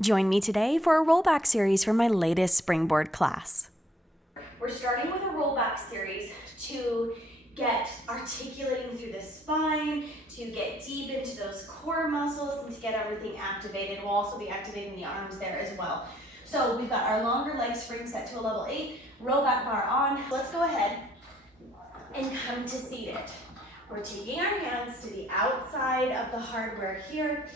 Join me today for a rollback series from my latest Springboard class. We're starting with a rollback series to get articulating through the spine, to get deep into those core muscles, and to get everything activated. We'll also be activating the arms there as well. So we've got our longer leg spring set to a level 8, rollback bar on. Let's go ahead and come to seated. We're taking our hands to the outside of the hardware here,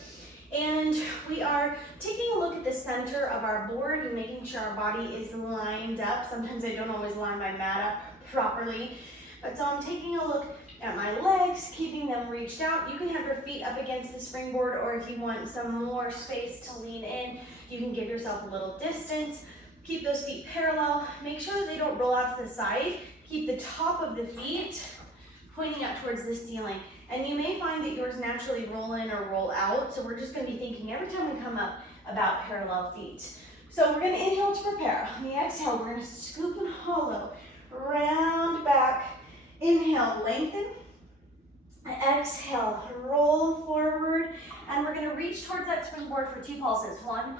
and we are taking a look at the center of our board and making sure our body is lined up. Sometimes I don't always line my mat up properly, but so I'm taking a look at my legs, keeping them reached out. You can have your feet up against the springboard, or if you want some more space to lean in, you can give yourself a little distance. Keep those feet parallel. Make sure that they don't roll out to the side. Keep the top of the feet pointing up towards the ceiling. And you may find that yours naturally roll in or roll out. So we're just going to be thinking every time we come up about parallel feet. So we're going to inhale to prepare. On the exhale, we're going to scoop and hollow, round back. Inhale, lengthen. Exhale, roll forward. And we're going to reach towards that springboard for 2 pulses. 1,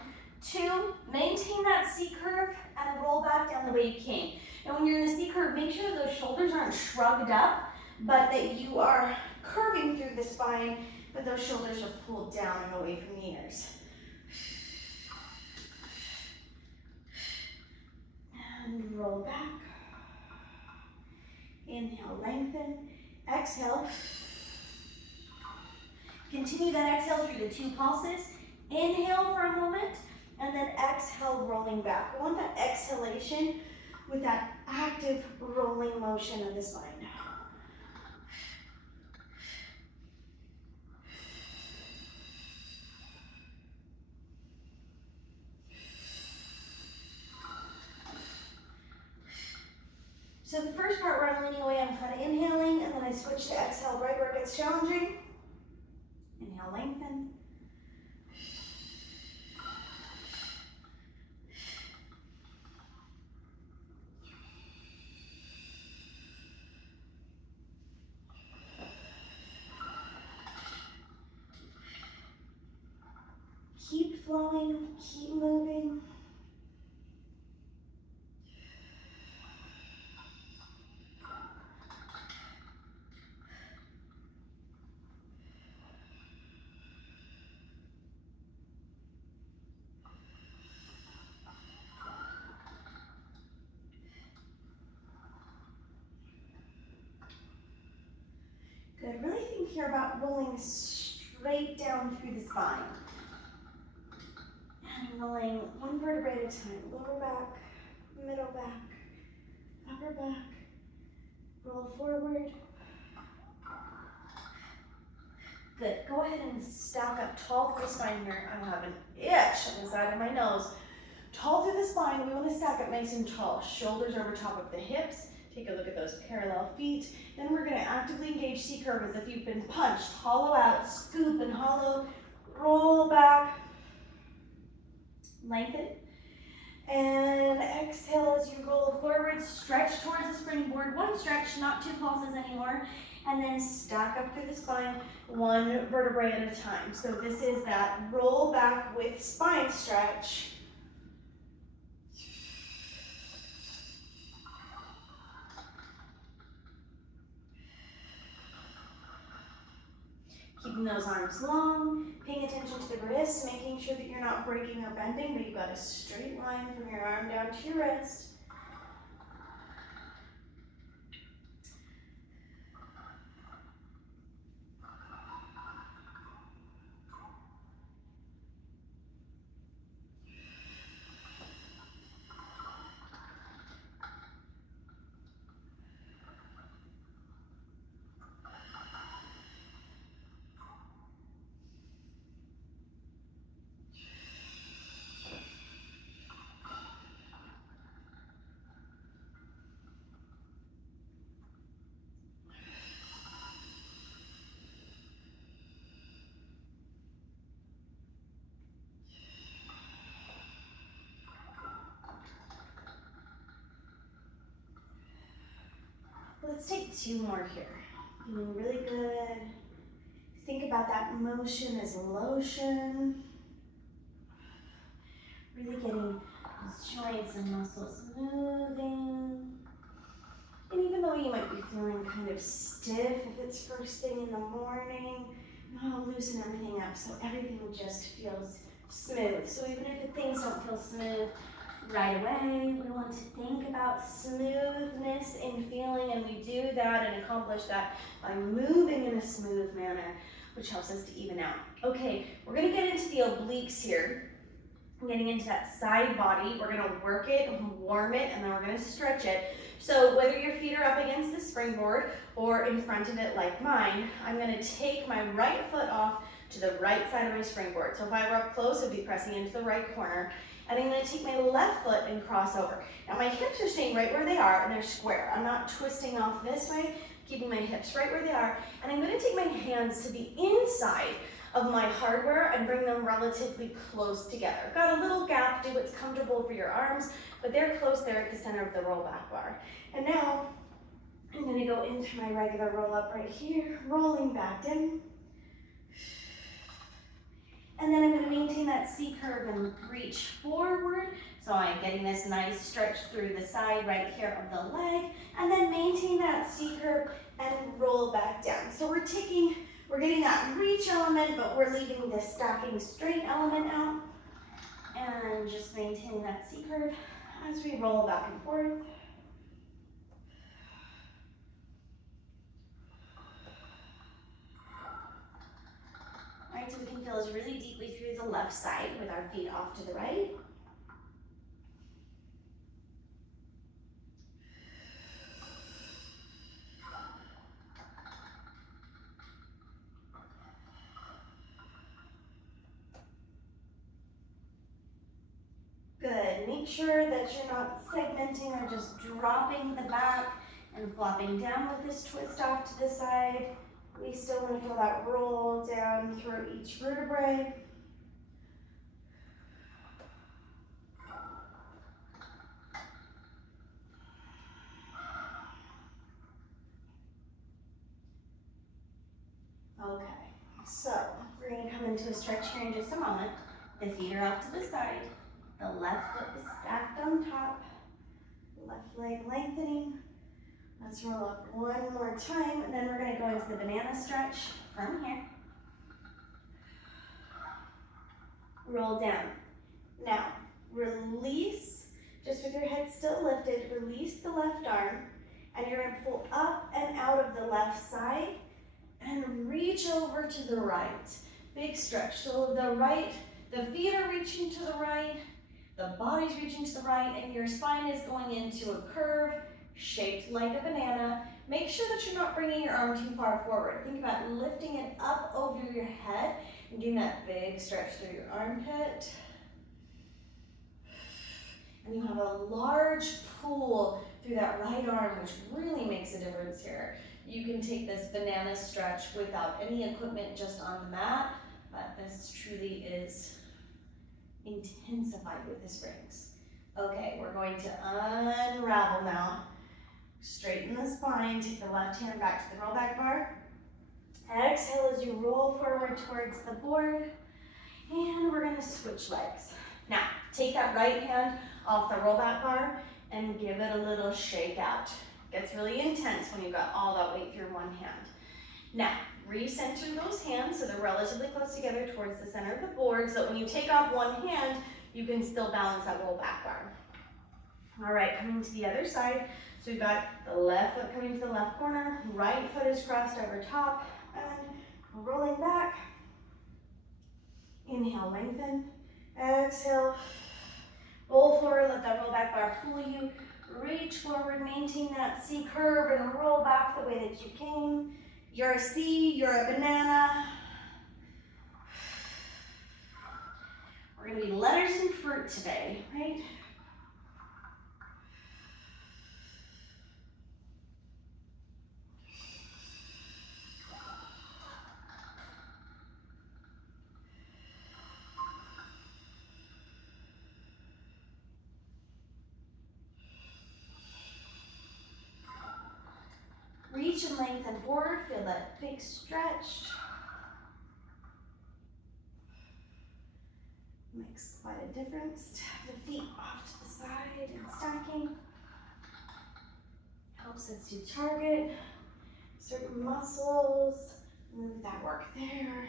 2, maintain that C curve and roll back down the way you came. And when you're in the C curve, make sure those shoulders aren't shrugged up, but that you are curving through the spine, but those shoulders are pulled down and away from the ears. And roll back. Inhale, lengthen. Exhale. Continue that exhale through the 2 pulses. Inhale for a moment, and then exhale, rolling back. We want that exhalation with that active rolling motion of the spine. So the first part where I'm leaning away, I'm kind of inhaling, and then I switch to exhale right where it gets challenging. Inhale, lengthen. Keep flowing, keep moving. Good. Really think here about rolling straight down through the spine. And rolling 1 vertebrae at a time. Lower back, middle back, upper back. Roll forward. Good. Go ahead and stack up tall through the spine here. I have an itch on the side of my nose. Tall through the spine. We want to stack up nice and tall. Shoulders over top of the hips. Take a look at those parallel feet. Then we're going to actively engage C curve as if you've been punched. Hollow out, scoop and hollow. Roll back. Lengthen. And exhale as you roll forward. Stretch towards the springboard. 1 stretch, not 2 pulses anymore. And then stack up through the spine, 1 vertebrae at a time. So this is that roll back with spine stretch. Keeping those arms long, paying attention to the wrists, making sure that you're not breaking or bending, but you've got a straight line from your arm down to your wrist. Let's take 2 more here. Feeling really good. Think about that motion as lotion. Really getting those joints and muscles moving. And even though you might be feeling kind of stiff if it's first thing in the morning, I'll loosen everything up so everything just feels smooth. So even if things don't feel smooth right away, we want to think about smoothness in feeling, and we do that and accomplish that by moving in a smooth manner, which helps us to even out. Okay, we're gonna get into the obliques here. Getting into that side body, we're gonna work it, warm it, and then we're gonna stretch it. So whether your feet are up against the springboard or in front of it like mine, I'm gonna take my right foot off to the right side of my springboard. So if I were up close, I'd be pressing into the right corner. And I'm gonna take my left foot and cross over. Now my hips are staying right where they are and they're square. I'm not twisting off this way, keeping my hips right where they are. And I'm gonna take my hands to the inside of my hardware and bring them relatively close together. Got a little gap, do what's comfortable for your arms, but they're close there at the center of the rollback bar. And now I'm gonna go into my regular roll up right here, rolling back down. And then I'm gonna maintain that C curve and reach forward. So I'm getting this nice stretch through the side right here of the leg, and then maintain that C curve and roll back down. So we're getting that reach element, but we're leaving this stacking straight element out. And just maintaining that C curve as we roll back and forth. All right, so we can feel this really deeply through the left side with our feet off to the right. Good, make sure that you're not segmenting or just dropping the back and flopping down with this twist off to the side. We still want to feel that roll down through each vertebrae. Okay, so we're going to come into a stretch here in just a moment. The feet are off to the side. The left foot is stacked on top. Left leg lengthening. Let's roll up one more time, and then we're going to go into the banana stretch from here. Roll down. Now, release, just with your head still lifted, release the left arm, and you're going to pull up and out of the left side and reach over to the right. Big stretch. So the feet are reaching to the right, the body's reaching to the right, and your spine is going into a curve shaped like a banana. Make sure that you're not bringing your arm too far forward. Think about lifting it up over your head and getting that big stretch through your armpit. And you have a large pull through that right arm, which really makes a difference here. You can take this banana stretch without any equipment, just on the mat, but this truly is intensified with the springs. Okay, we're going to unravel now. Straighten the spine, take the left hand back to the rollback bar. Exhale as you roll forward towards the board. And we're gonna switch legs. Now, take that right hand off the rollback bar and give it a little shake out. Gets really intense when you've got all that weight through one hand. Now, recenter those hands so they're relatively close together towards the center of the board, so that when you take off one hand, you can still balance that rollback bar. All right, coming to the other side. So we've got the left foot coming to the left corner, right foot is crossed over top, and rolling back. Inhale, lengthen. Exhale, roll forward, let that rollback bar pull you. Reach forward, maintain that C curve, and roll back the way that you came. You're a C, you're a banana. We're gonna be letters and fruit today, right? Reach and lengthen forward, feel that big stretch. Might Makes quite a difference to have the feet off to the side and stacking. Helps us to target certain muscles, move that work there.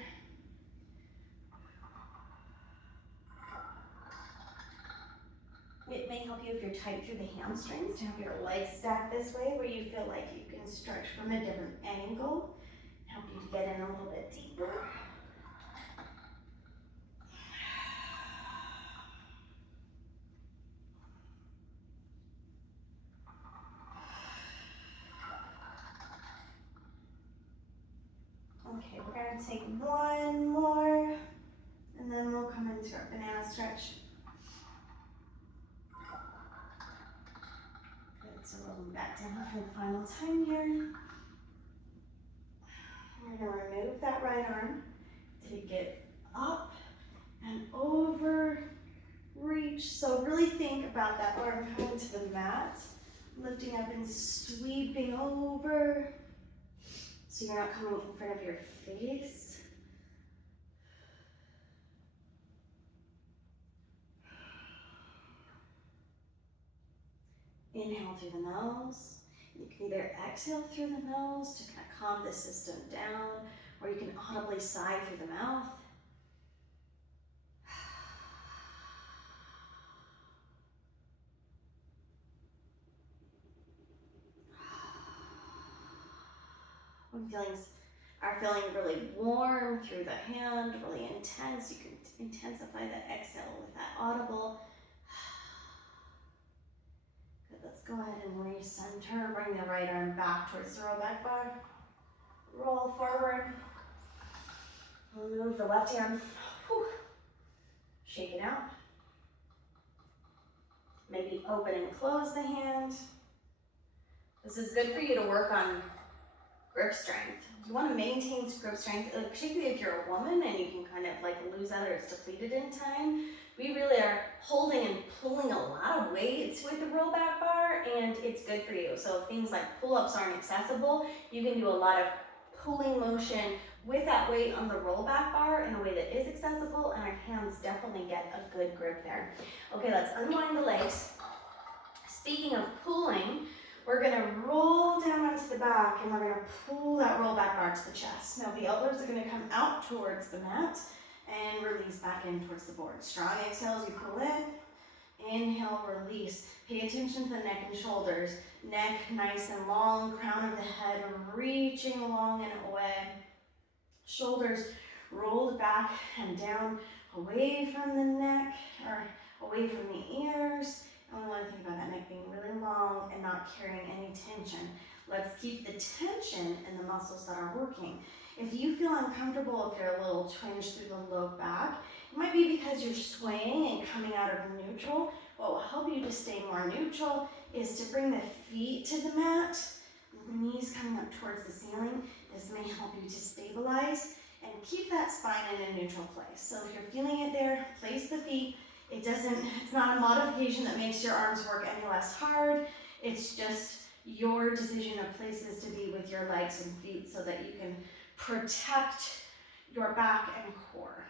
It may help you if you're tight through the hamstrings to have your legs stacked this way where you feel like you can stretch from a different angle. Help you to get in a little bit deeper. Okay, we're going to take one more, and then we'll come into our banana stretch. Good, so rolling back down for the final time here. We're going to remove that right arm, take it up and over, reach. So really think about that arm coming to the mat, lifting up and sweeping over. So you're not coming in front of your face. Inhale through the nose. You can either exhale through the nose to kind of calm the system down, or you can audibly sigh through the mouth. When feelings are feeling really warm through the hand, really intense, you can intensify that exhale with that audible. Good, let's go ahead and recenter. Bring the right arm back towards the rollback bar. Roll forward. Move the left hand. Whew. Shake it out. Maybe open and close the hand. This is good for you to work on grip strength. You want to maintain grip strength, particularly if you're a woman and you can kind of like lose that or it's depleted in time. We really are holding and pulling a lot of weights with the rollback bar, and it's good for you. So if things like pull-ups aren't accessible, you can do a lot of pulling motion with that weight on the rollback bar in a way that is accessible, and our hands definitely get a good grip there. Okay, let's unwind the legs. Speaking of pulling, we're gonna roll down onto the back and we're gonna pull that rollback bar to the chest. Now the elbows are gonna come out towards the mat and release back in towards the board. Strong exhale as you pull in. Inhale, release. Pay attention to the neck and shoulders. Neck nice and long, crown of the head reaching along and away. Shoulders rolled back and down, away from the neck or away from the ears. And we want to think about that neck being really long and not carrying any tension. Let's keep the tension in the muscles that are working. If you feel uncomfortable, if you're a little twinge through the low back, it might be because you're swaying and coming out of neutral. What will help you to stay more neutral is to bring the feet to the mat, knees coming up towards the ceiling. This may help you to stabilize and keep that spine in a neutral place. So if you're feeling it there, place the feet. It's not a modification that makes your arms work any less hard. It's just your decision of places to be with your legs and feet so that you can protect your back and core.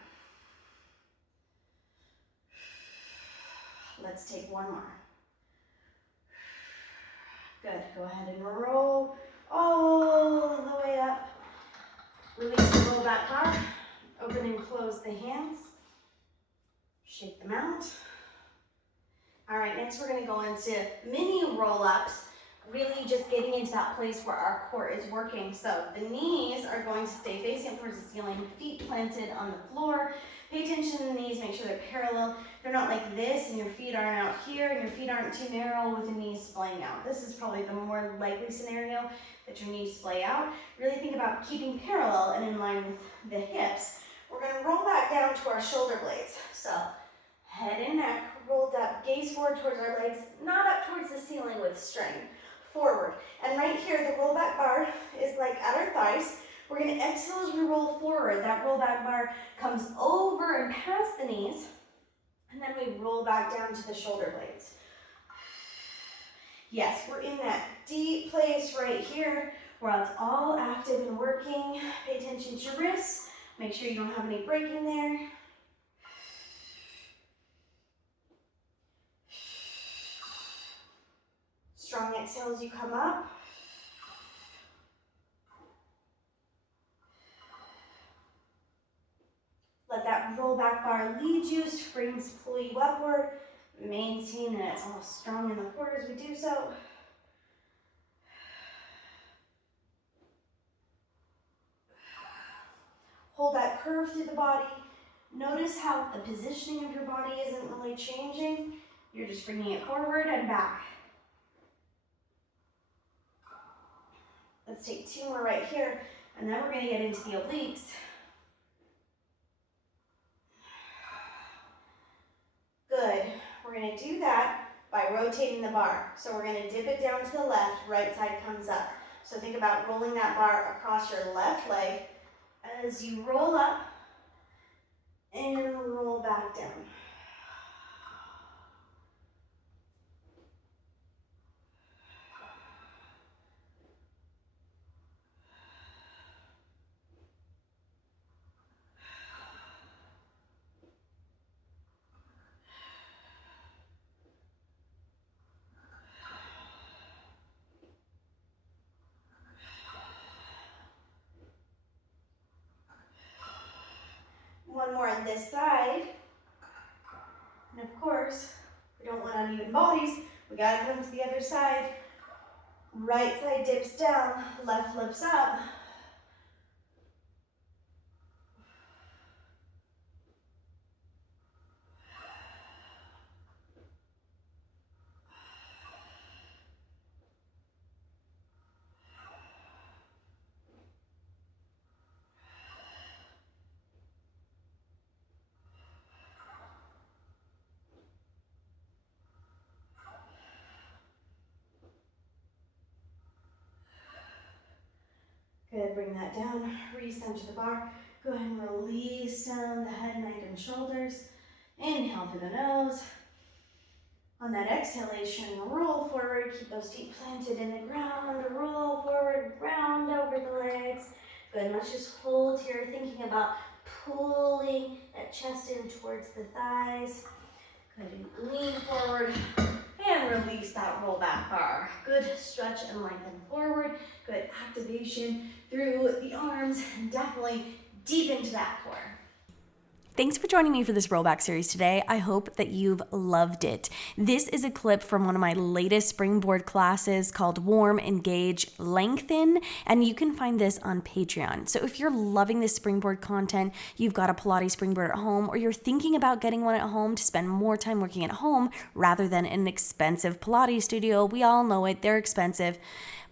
Let's take one more. Good, go ahead and roll all the way up. Release the roll back bar. Open and close the hands. Shake them out. All right, next we're gonna go into mini roll-ups, really just getting into that place where our core is working. So the knees are going to stay facing towards the ceiling, feet planted on the floor. Pay attention to the knees, make sure they're parallel. They're not like this and your feet aren't out here and your feet aren't too narrow with the knees splaying out. This is probably the more likely scenario that your knees splay out. Really think about keeping parallel and in line with the hips. We're gonna roll back down to our shoulder blades. So head and neck rolled up, gaze forward towards our legs, not up towards the ceiling with strain, forward. And right here, the rollback bar is like at our thighs. We're gonna exhale as we roll forward. That rollback bar comes over and past the knees, and then we roll back down to the shoulder blades. Yes, we're in that deep place right here where it's all active and working. Pay attention to your wrists. Make sure you don't have any breaking there. exhale as you come up. Let that rollback bar lead you, springs pull you upward. Maintain that it's all strong in the core as we do so. Hold that curve through the body. Notice how the positioning of your body isn't really changing. You're just bringing it forward and back. Let's take 2 more right here, and then we're going to get into the obliques. Good. We're going to do that by rotating the bar. So we're going to dip it down to the left, right side comes up. So think about rolling that bar across your left leg as you roll up and roll back down. One more on this side. And of course, we don't want uneven bodies. We gotta come to the other side. Right side dips down, left lifts up. Good, bring that down, recenter the bar. Go ahead and release down the head, neck, and shoulders. Inhale through the nose. On that exhalation, roll forward, keep those feet planted in the ground, roll forward, round over the legs. Good, let's just hold here, thinking about pulling that chest in towards the thighs. Good, lean forward and release that roll back bar. Good, stretch and lengthen forward. Good, activation through the arms, and definitely deep into that core. Thanks for joining me for this rollback series today. I hope that you've loved it. This is a clip from one of my latest Springboard classes called Warm, Engage, Lengthen, and you can find this on Patreon. So if you're loving this Springboard content, you've got a Pilates Springboard at home, or you're thinking about getting one at home to spend more time working at home rather than in an expensive Pilates studio, we all know it, they're expensive.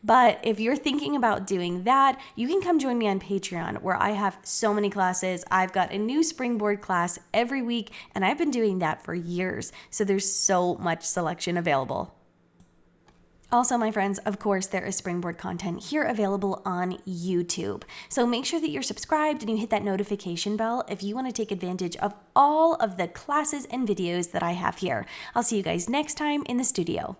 But if you're thinking about doing that, you can come join me on Patreon, where I have so many classes. I've got a new Springboard class every week, and I've been doing that for years. So there's so much selection available. Also, my friends, of course, there is Springboard content here available on YouTube. So make sure that you're subscribed and you hit that notification bell if you want to take advantage of all of the classes and videos that I have here. I'll see you guys next time in the studio.